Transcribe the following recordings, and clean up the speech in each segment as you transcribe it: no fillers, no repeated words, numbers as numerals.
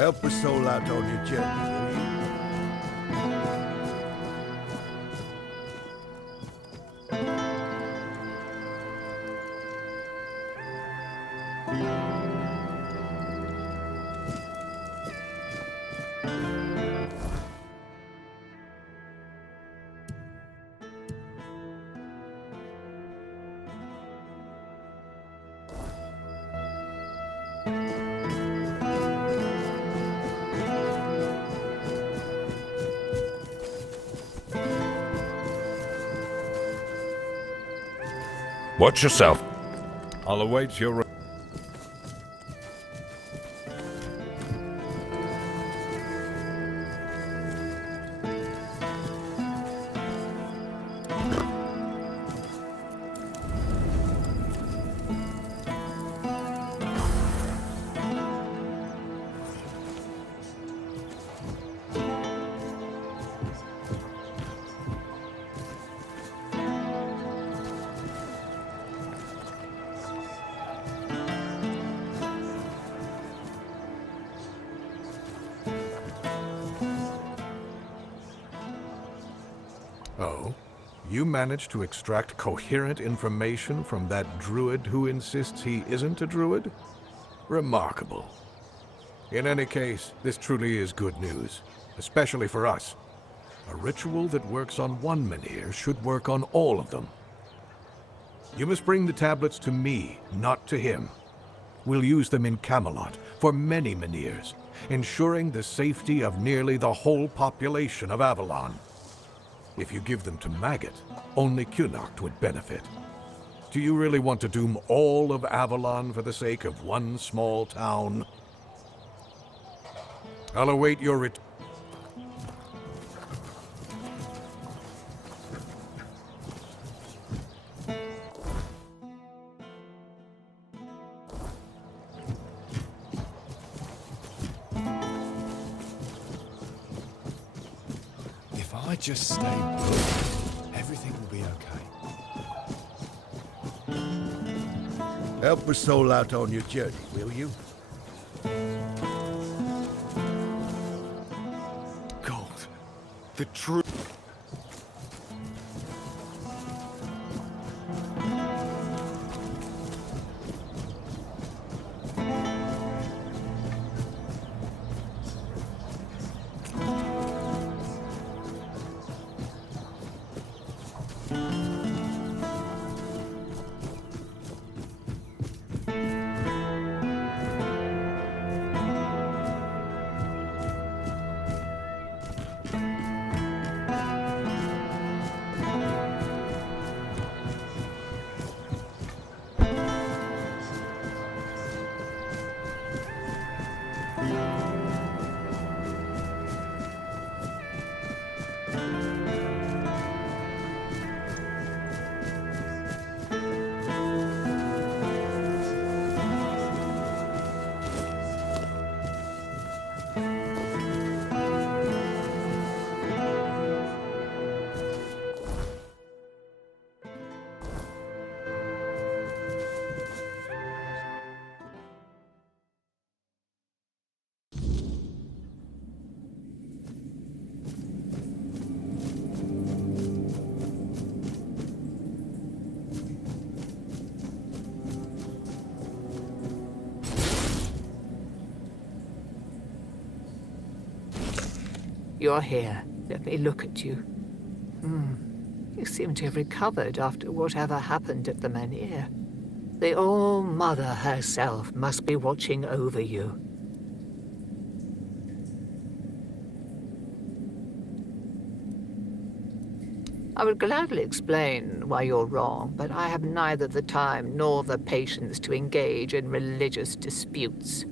Help a soul out on your journey, will you? Watch yourself. I'll await your... Oh? You managed to extract coherent information from that druid who insists he isn't a druid? Remarkable. In any case, this truly is good news, especially for us. A ritual that works on one menhir should work on all of them. You must bring the tablets to me, not to him. We'll use them in Camelot for many menhirs, ensuring the safety of nearly the whole population of Avalon. If you give them to Maggot, only Cunard would benefit. Do you really want to doom all of Avalon for the sake of one small town? I'll await your return. If I just stay put, everything will be okay. Help a soul out on your journey, will you? Gold. The truth. You're here. Let me look at you. You seem to have recovered after whatever happened at the menhir. The All-Mother herself must be watching over you. I would gladly explain why you're wrong, but I have neither the time nor the patience to engage in religious disputes.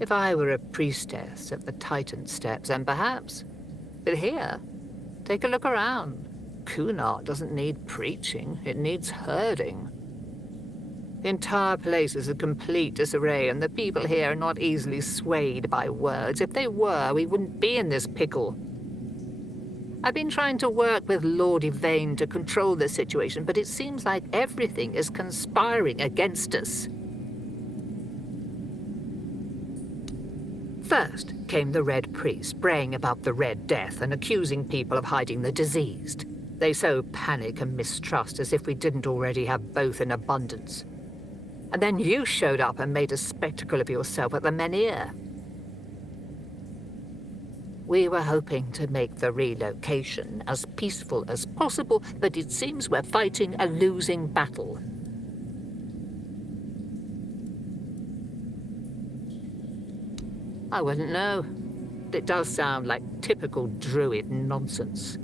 If I were a priestess at the Titan steps, and perhaps. But here, take a look around. Cunard doesn't need preaching, it needs herding. The entire place is a complete disarray, and the people here are not easily swayed by words. If they were, we wouldn't be in this pickle. I've been trying to work with Lord Yvain to control the situation, but it seems like everything is conspiring against us. First came the Red Priest, braying about the Red Death and accusing people of hiding the diseased. They sow panic and mistrust as if we didn't already have both in abundance. And then you showed up and made a spectacle of yourself at the menhir. We were hoping to make the relocation as peaceful as possible, but it seems we're fighting a losing battle. I wouldn't know. It does sound like typical druid nonsense.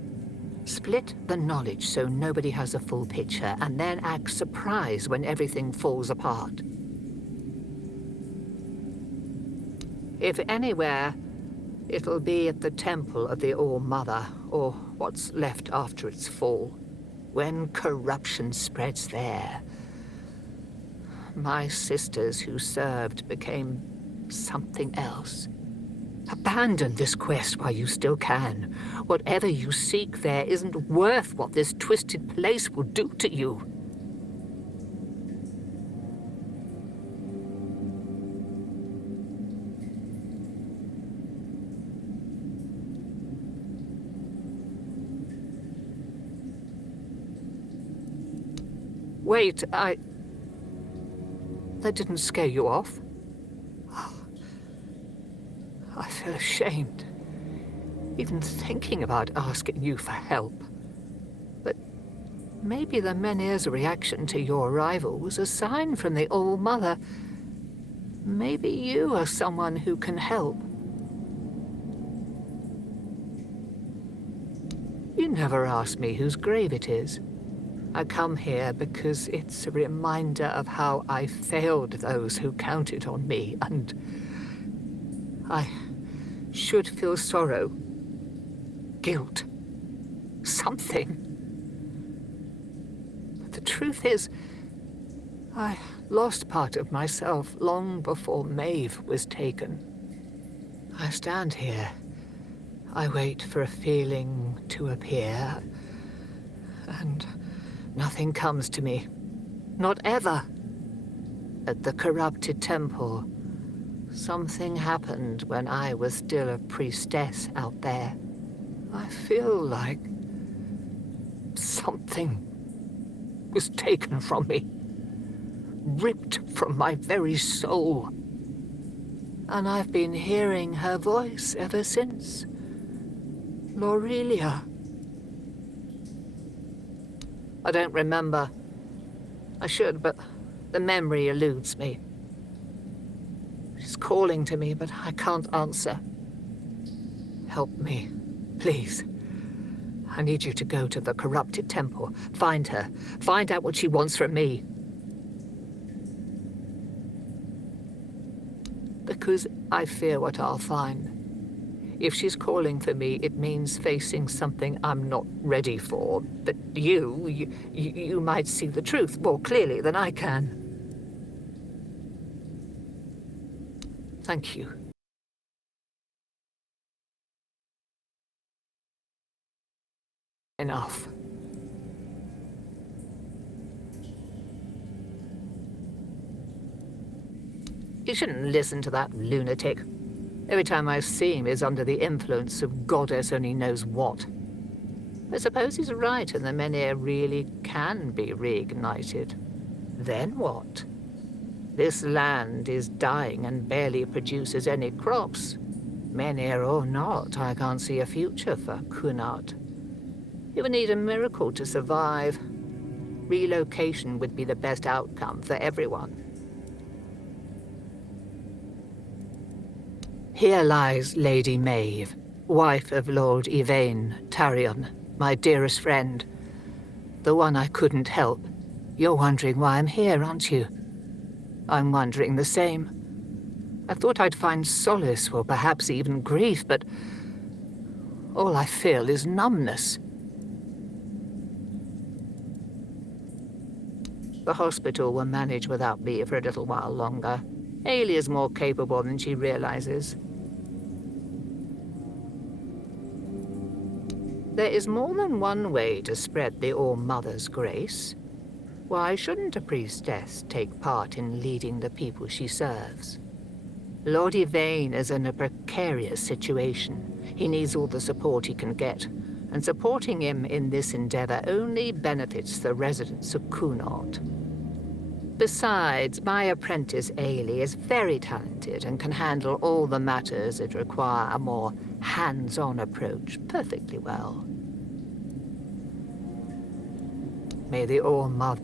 Split the knowledge so nobody has a full picture, and then act surprised when everything falls apart. If anywhere, it'll be at the temple of the All-Mother, or what's left after its fall. When corruption spreads there, my sisters who served became something else. Abandon this quest while you still can. Whatever you seek there isn't worth what this twisted place will do to you. Wait, That didn't scare you off? I feel ashamed, even thinking about asking you for help. But maybe the menhir's reaction to your arrival was a sign from the All-Mother. Maybe you are someone who can help. You never asked me whose grave it is. I come here because it's a reminder of how I failed those who counted on me, and I should feel sorrow, guilt, something. But the truth is, I lost part of myself long before Maeve was taken. I stand here. I wait for a feeling to appear, and nothing comes to me. Not ever. At the corrupted temple, something happened when I was still a priestess out there. I feel like something was taken from me, ripped from my very soul. And I've been hearing her voice ever since. Lorelia. I don't remember. I should, but the memory eludes me. She's calling to me, but I can't answer. Help me, please. I need you to go to the corrupted temple. Find her. Find out what she wants from me. Because I fear what I'll find. If she's calling for me, it means facing something I'm not ready for. But you might see the truth more clearly than I can. Thank you. Enough. You shouldn't listen to that lunatic. Every time I see him, he's under the influence of goddess only knows what. I suppose he's right, and the menhir really can be reignited. Then what? This land is dying and barely produces any crops. Menhir or not, I can't see a future for Kunart. He would need a miracle to survive. Relocation would be the best outcome for everyone. Here lies Lady Maeve, wife of Lord Yvain Tarion, my dearest friend. The one I couldn't help. You're wondering why I'm here, aren't you? I'm wondering the same. I thought I'd find solace, or perhaps even grief, but all I feel is numbness. The hospital will manage without me for a little while longer. Ailey is more capable than she realizes. There is more than one way to spread the All-Mother's grace. Why shouldn't a priestess take part in leading the people she serves? Lord Yvain is in a precarious situation. He needs all the support he can get, and supporting him in this endeavor only benefits the residents of Kunart. Besides, my apprentice Ailey is very talented and can handle all the matters that require a more hands-on approach perfectly well. May the All-Mother...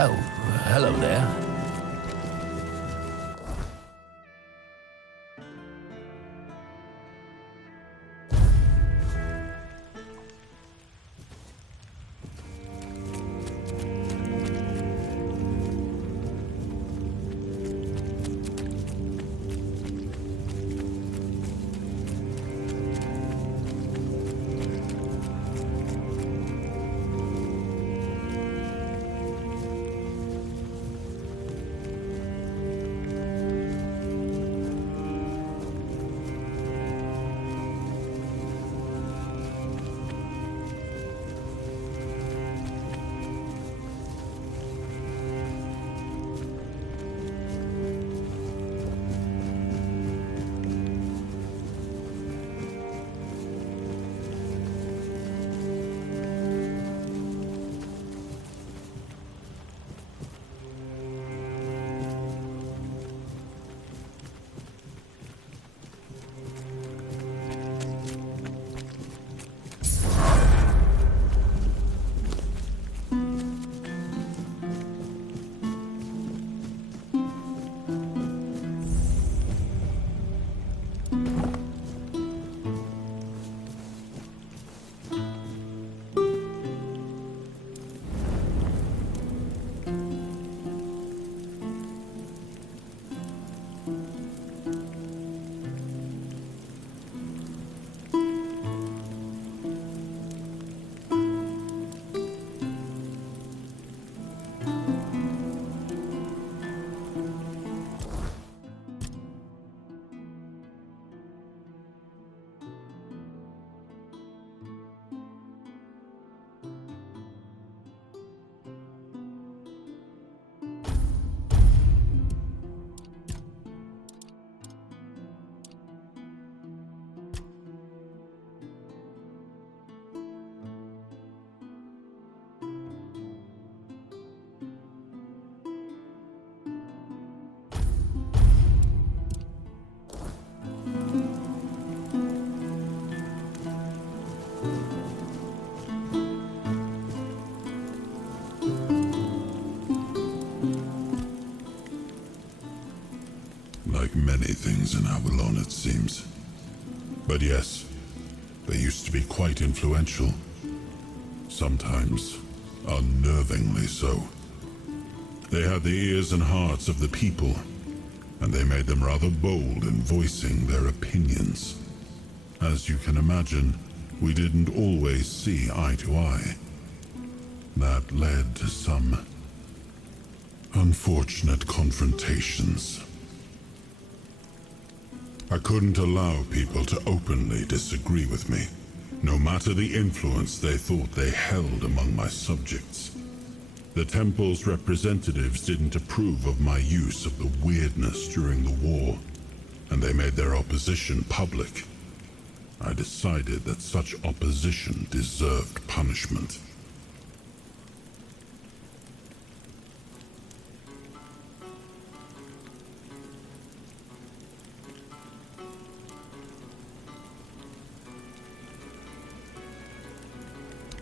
Oh, hello there. Like many things in Avalon, it seems. But yes, they used to be quite influential. Sometimes unnervingly so. They had the ears and hearts of the people, and they made them rather bold in voicing their opinions. As you can imagine, we didn't always see eye to eye. that led to some unfortunate confrontations. I couldn't allow people to openly disagree with me, no matter the influence they thought they held among my subjects. The temple's representatives didn't approve of my use of the weirdness during the war, and they made their opposition public. I decided that such opposition deserved punishment.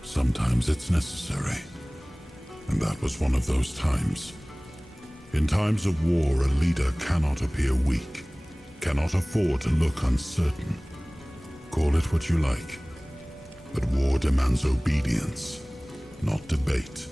Sometimes it's necessary, and that was one of those times. In times of war, a leader cannot appear weak, cannot afford to look uncertain. Call it what you like, but war demands obedience, not debate.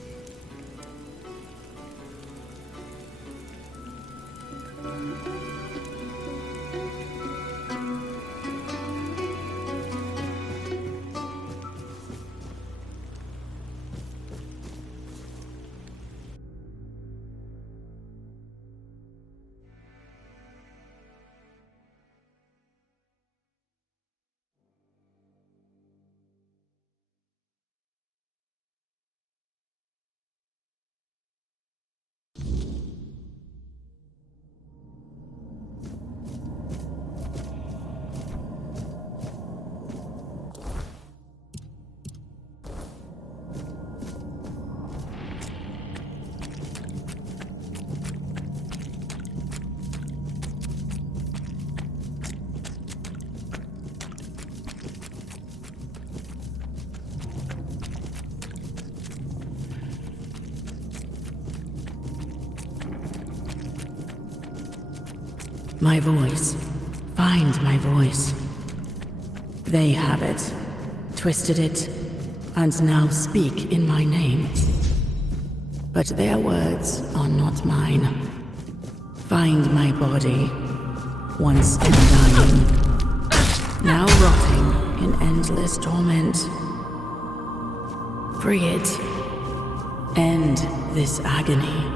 My voice. Find my voice. They have it, twisted it, and now speak in my name. But their words are not mine. Find my body, once undying, now rotting in endless torment. Free it. End this agony.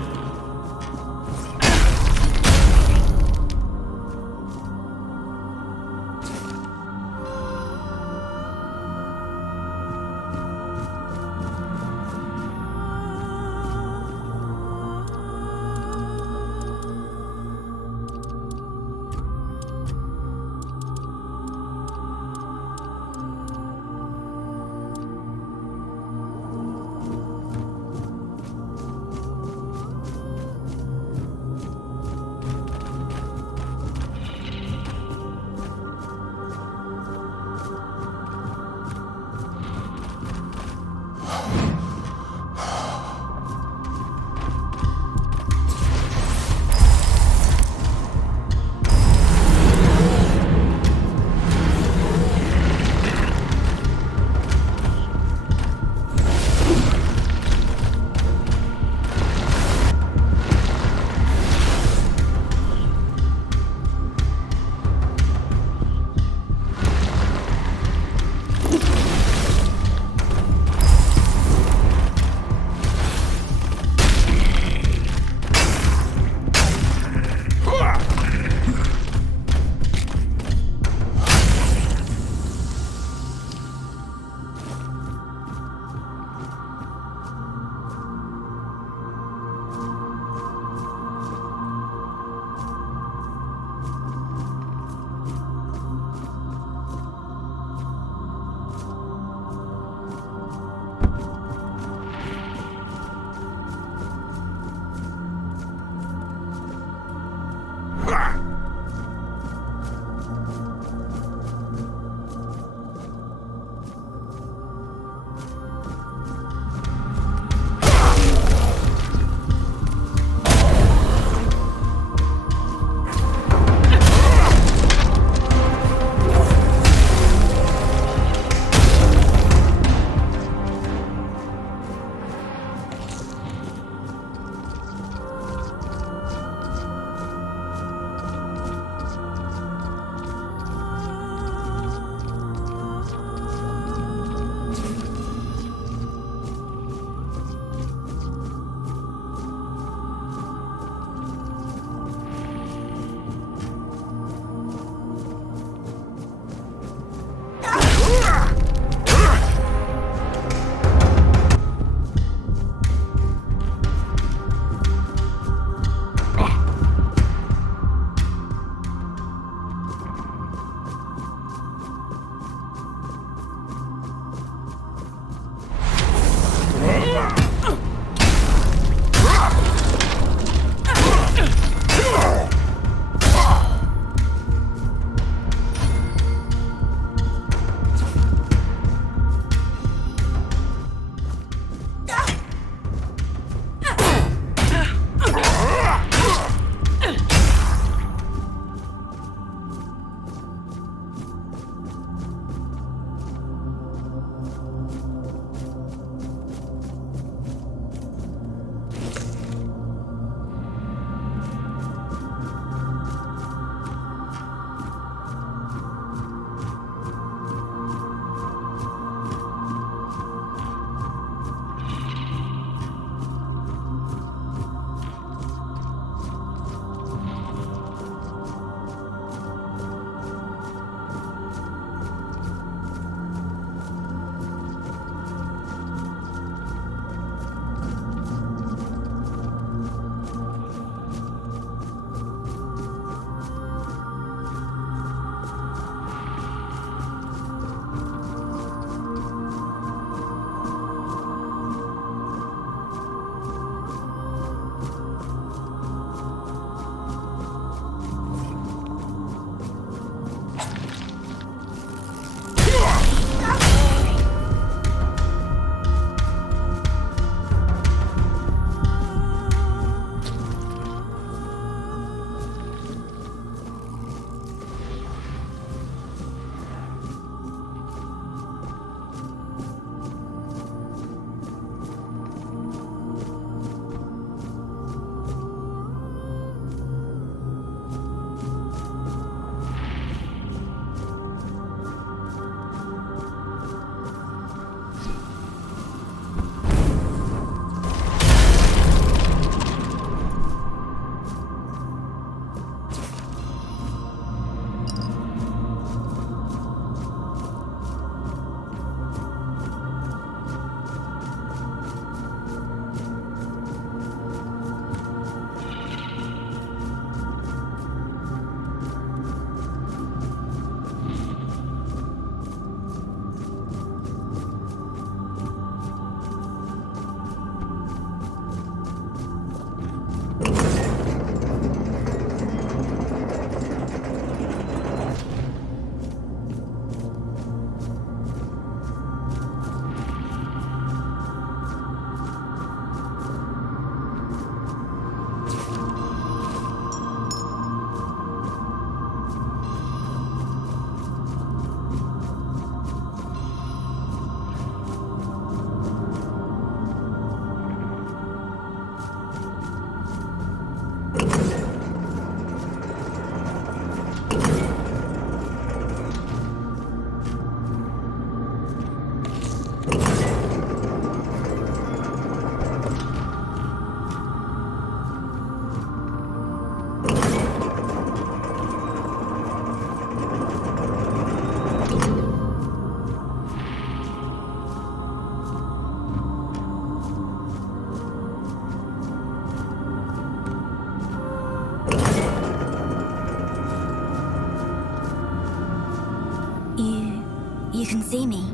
can see me,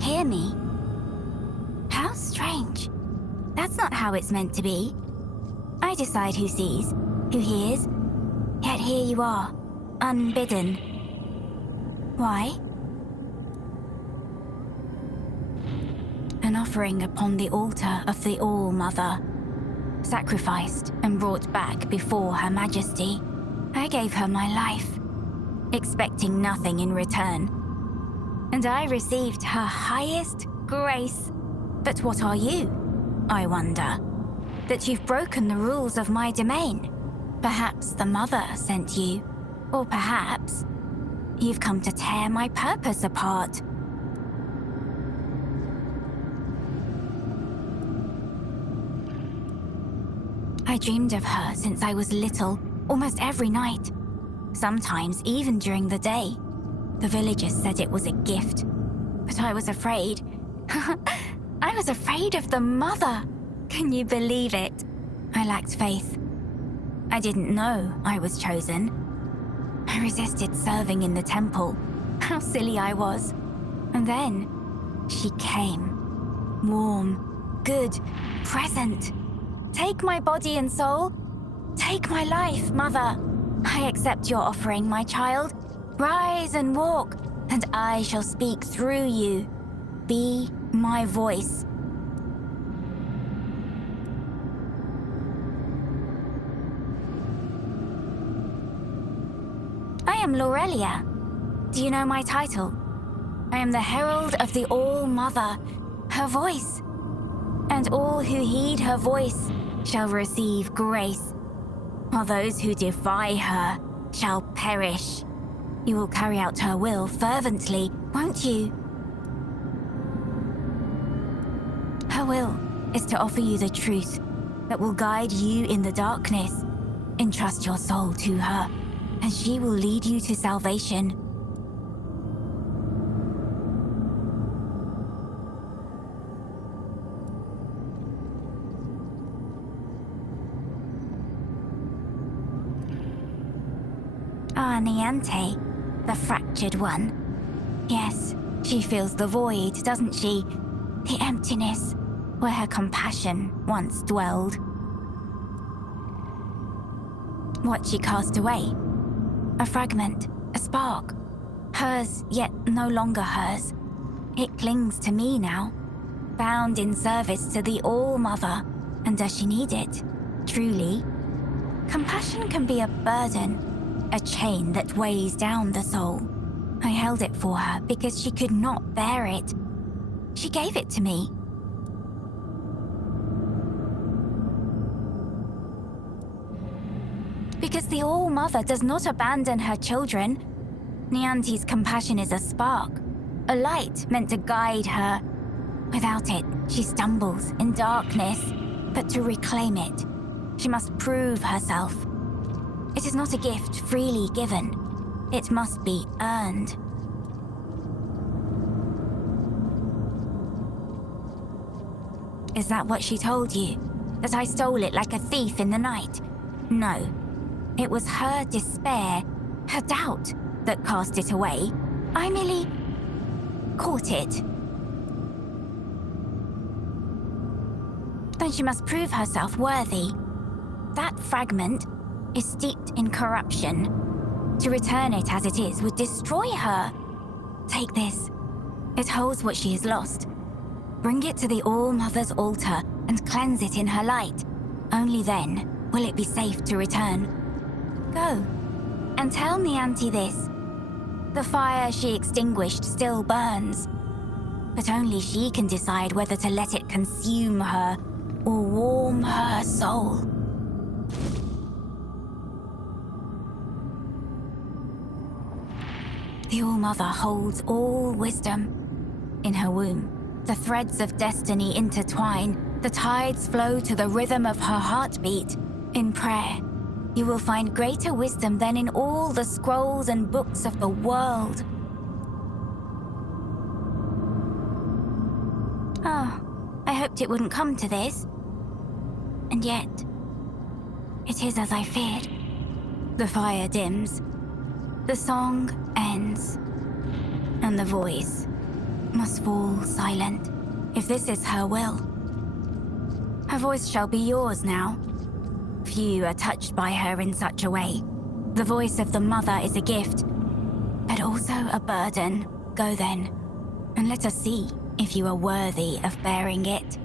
hear me. How strange. That's not how it's meant to be. I decide who sees, who hears, yet here you are, unbidden. Why? An offering upon the altar of the All-Mother, sacrificed and brought back before Her Majesty. I gave her my life, expecting nothing in return. And I received her highest grace. But what are you, I wonder? That you've broken the rules of my domain. Perhaps the Mother sent you, or perhaps you've come to tear my purpose apart. I dreamed of her since I was little, almost every night. Sometimes even during the day. The villagers said it was a gift, but I was afraid. I was afraid of the Mother. Can you believe it? I lacked faith. I didn't know I was chosen. I resisted serving in the temple. How silly I was. And then she came. Warm, good, present. Take my body and soul. Take my life, Mother. I accept your offering, my child. Rise and walk, and I shall speak through you. Be my voice. I am Laurelia. Do you know my title? I am the herald of the All-Mother, her voice. And all who heed her voice shall receive grace, while those who defy her shall perish. You will carry out her will fervently, won't you? Her will is to offer you the truth that will guide you in the darkness. Entrust your soul to her, and she will lead you to salvation. Ah, Niante, the fractured one. Yes, she feels the void, doesn't she? The emptiness where her compassion once dwelled. What she cast away? A fragment, a spark. Hers, yet no longer hers. It clings to me now, bound in service to the All-Mother. And does she need it? Truly? Compassion can be a burden, a chain that weighs down the soul. I held it for her because she could not bear it. She gave it to me. Because the All-Mother does not abandon her children. Niante's compassion is a spark, a light meant to guide her. Without it, she stumbles in darkness. But to reclaim it, she must prove herself. It is not a gift freely given. It must be earned. Is that what she told you? That I stole it like a thief in the night? No. It was her despair, her doubt, that cast it away. I merely caught it. Then she must prove herself worthy. That fragment is steeped in corruption. To return it as it is would destroy her. Take this. It holds what she has lost. Bring it to the All-Mother's altar and cleanse it in her light. Only then will it be safe to return. Go, and tell Niante this. The fire she extinguished still burns, but only she can decide whether to let it consume her or warm her soul. The All-Mother holds all wisdom. In her womb, the threads of destiny intertwine, the tides flow to the rhythm of her heartbeat. In prayer, you will find greater wisdom than in all the scrolls and books of the world. Oh, I hoped it wouldn't come to this. And yet, it is as I feared. The fire dims, the song ends, and the voice must fall silent, if this is her will. Her voice shall be yours now. Few are touched by her in such a way. The voice of the mother is a gift, but also a burden. Go then, and let us see if you are worthy of bearing it.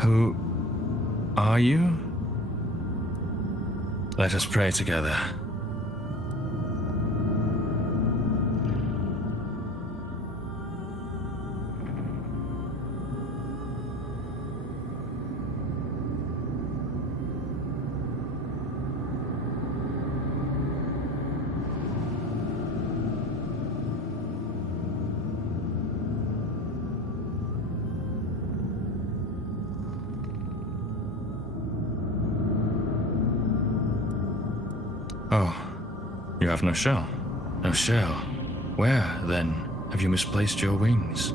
Who are you? Let us pray together. Oh, you have no shell. No shell. Where, then, have you misplaced your wings?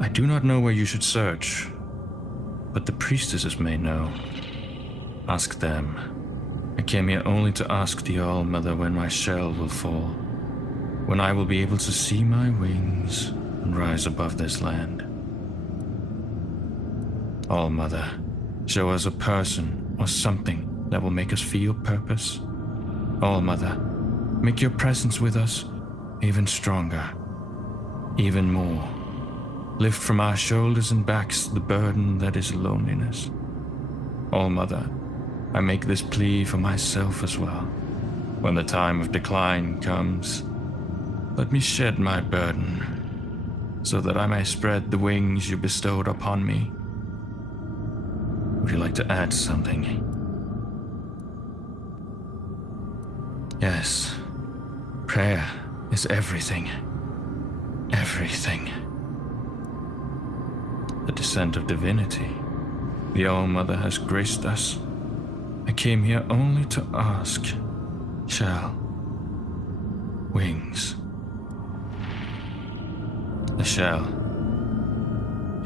I do not know where you should search, but the priestesses may know. Ask them. I came here only to ask the All-Mother when my shell will fall, when I will be able to see my wings and rise above this land. All-Mother, show us a person or something that will make us feel purpose. All-Mother, make your presence with us even stronger, even more. Lift from our shoulders and backs the burden that is loneliness. All-Mother, I make this plea for myself as well. When the time of decline comes, let me shed my burden, so that I may spread the wings you bestowed upon me. Would you like to add something? Yes, prayer is everything. Everything. The descent of divinity. The All-Mother has graced us. I came here only to ask. Shell. Wings. A shell.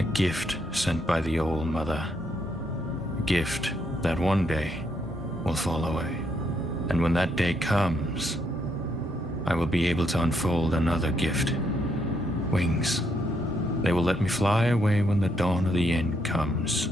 A gift sent by the All-Mother. A gift that one day will fall away. And when that day comes, I will be able to unfold another gift. Wings. They will let me fly away when the dawn of the end comes.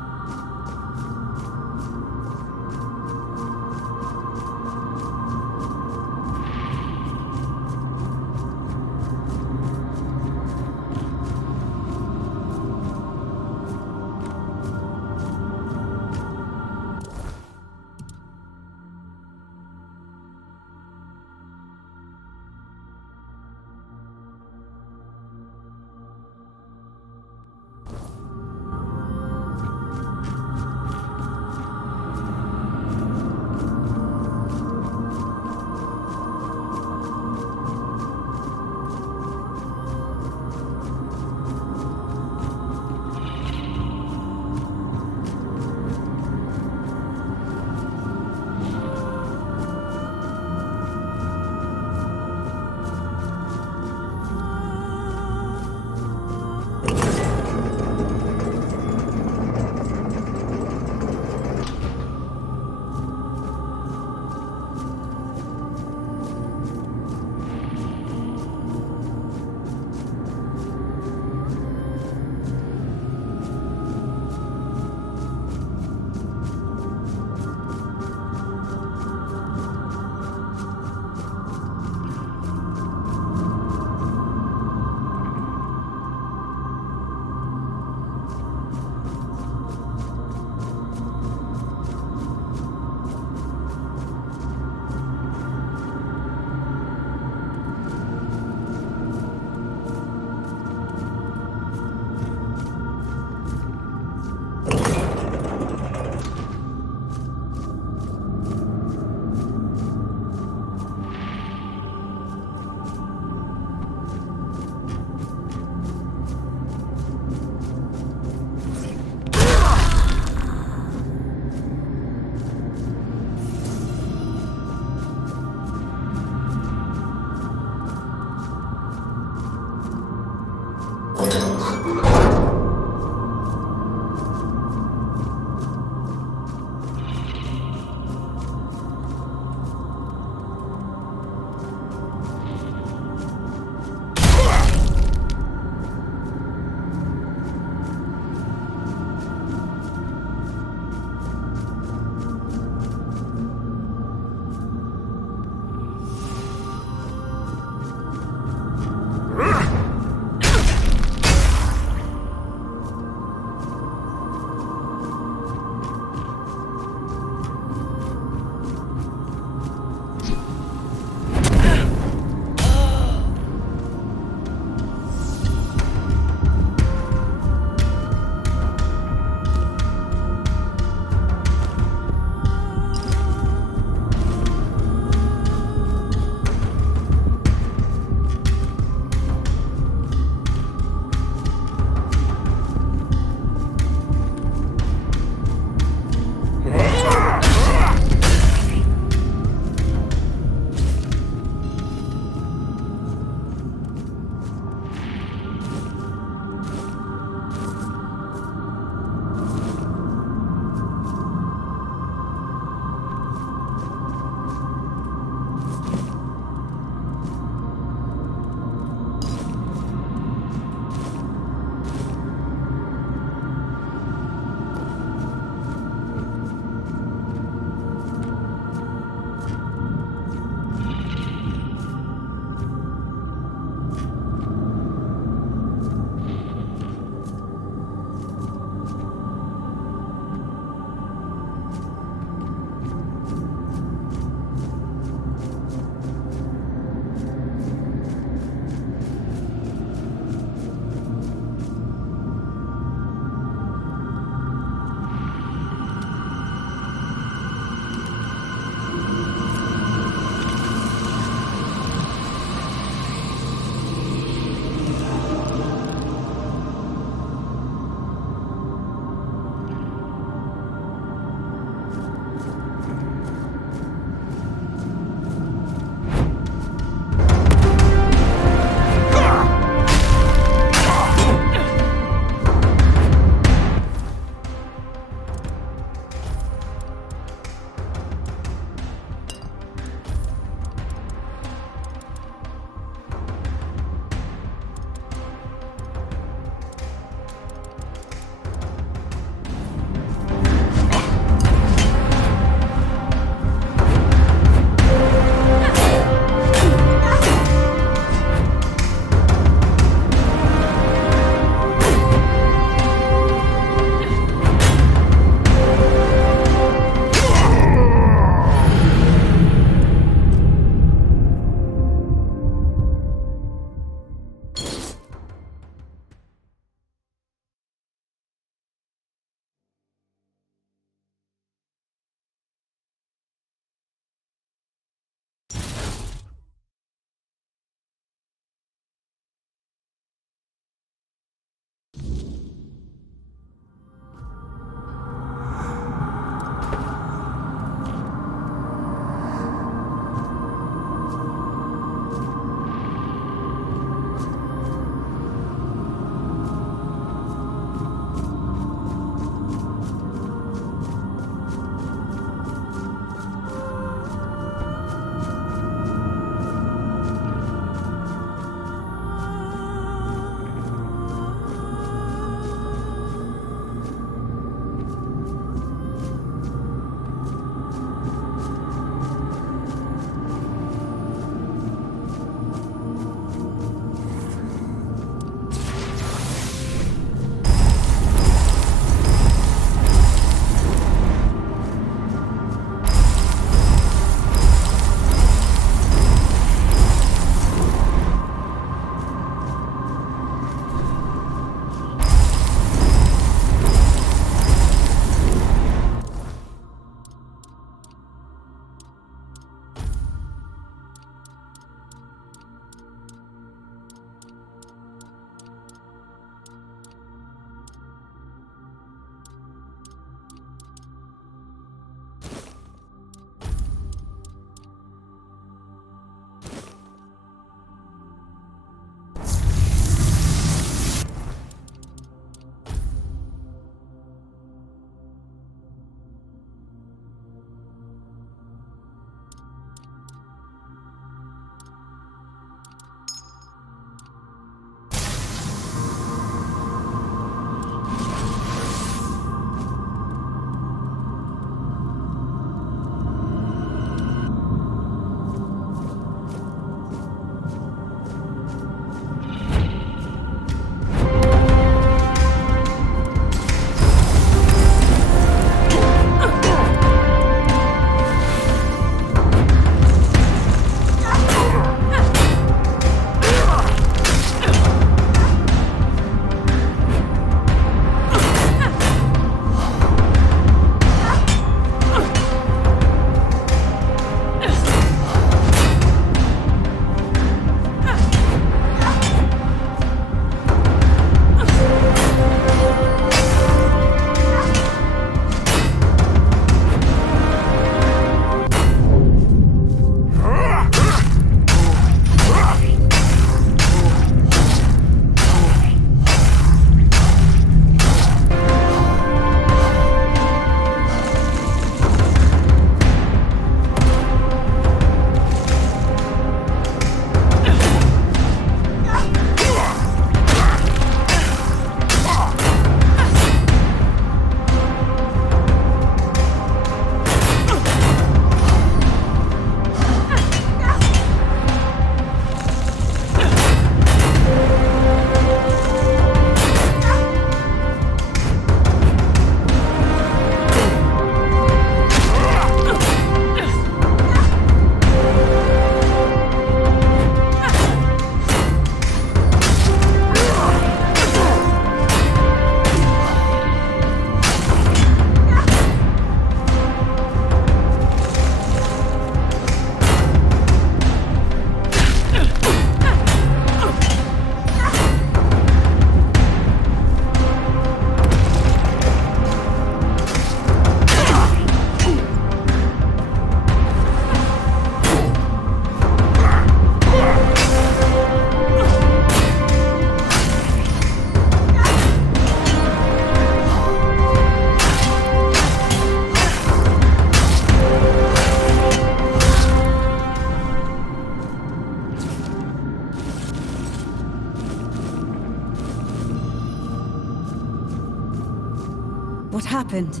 What happened?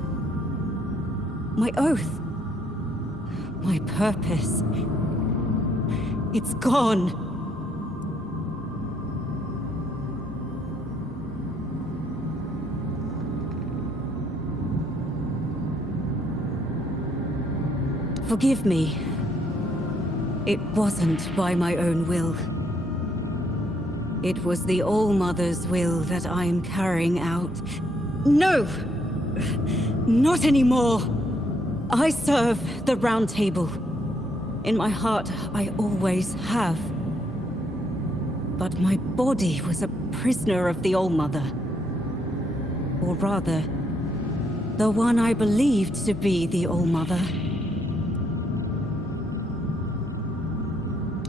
My oath. My purpose. It's gone. Forgive me. It wasn't by my own will. It was the All-Mother's will that I am carrying out. No! Not anymore! I serve the Round Table. In my heart, I always have. But my body was a prisoner of the All-Mother. Or rather, the one I believed to be the All-Mother.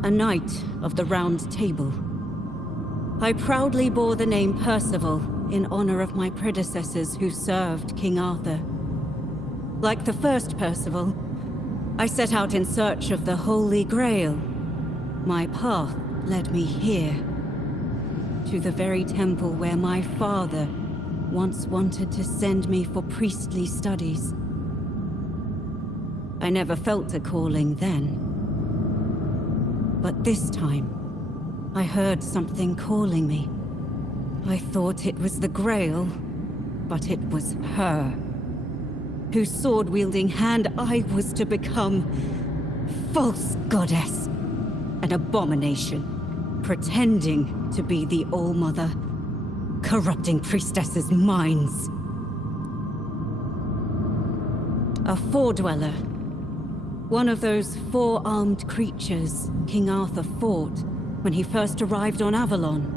A knight of the Round Table. I proudly bore the name Percival in honor of my predecessors who served King Arthur. Like the first Percival, I set out in search of the Holy Grail. My path led me here, to the very temple where my father once wanted to send me for priestly studies. I never felt a calling then. But this time, I heard something calling me. I thought it was the Grail, but it was her, whose sword-wielding hand I was to become. False goddess. An abomination, pretending to be the All-Mother, corrupting priestesses' minds. A Four-Dweller. One of those four-armed creatures King Arthur fought when he first arrived on Avalon.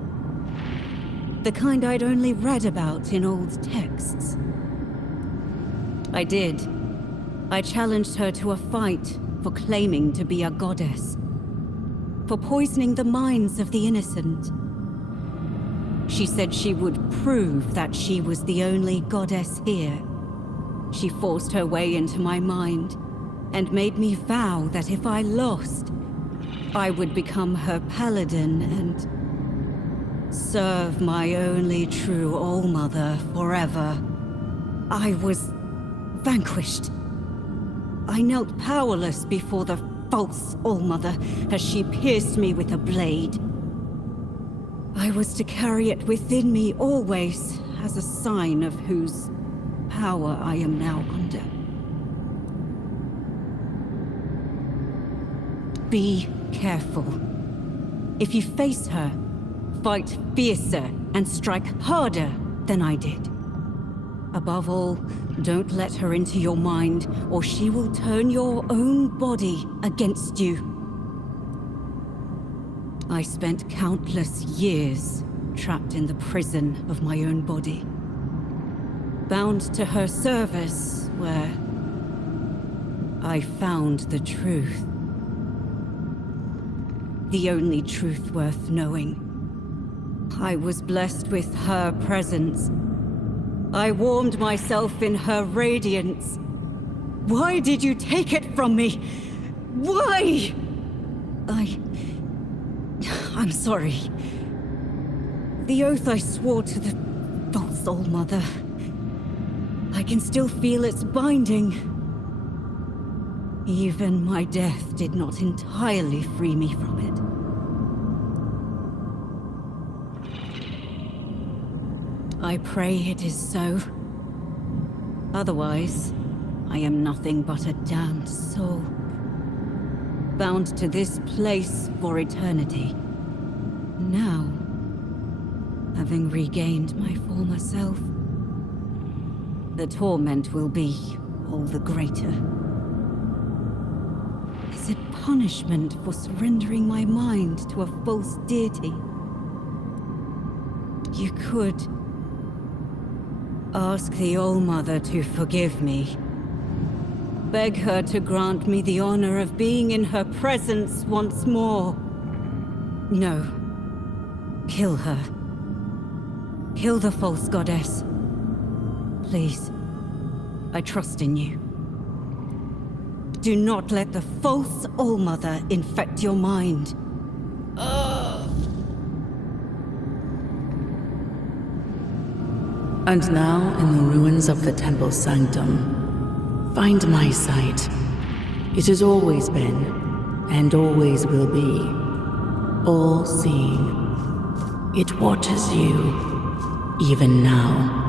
The kind I'd only read about in old texts. I did. I challenged her to a fight for claiming to be a goddess. For poisoning the minds of the innocent. She said she would prove that she was the only goddess here. She forced her way into my mind and made me vow that if I lost, I would become her paladin and serve my only true All-Mother forever. I was vanquished. I knelt powerless before the false All-Mother as she pierced me with a blade. I was to carry it within me always as a sign of whose power I am now under. Be careful. If you face her, fight fiercer and strike harder than I did. Above all, don't let her into your mind, or she will turn your own body against you. I spent countless years trapped in the prison of my own body. Bound to her service, where I found the truth. The only truth worth knowing. I was blessed with her presence. I warmed myself in her radiance. Why did you take it from me? Why? I'm sorry. The oath I swore to the false All-Mother. I can still feel its binding. Even my death did not entirely free me from it. I pray it is so. Otherwise, I am nothing but a damned soul. Bound to this place for eternity. Now, having regained my former self, the torment will be all the greater. Is it punishment for surrendering my mind to a false deity? You could ask the All-Mother to forgive me. Beg her to grant me the honor of being in her presence once more. No. Kill her. Kill the false goddess. Please. I trust in you. Do not let the false All-Mother infect your mind. And now, in the ruins of the temple sanctum, find my sight. It has always been, and always will be, all-seeing. It watches you, even now.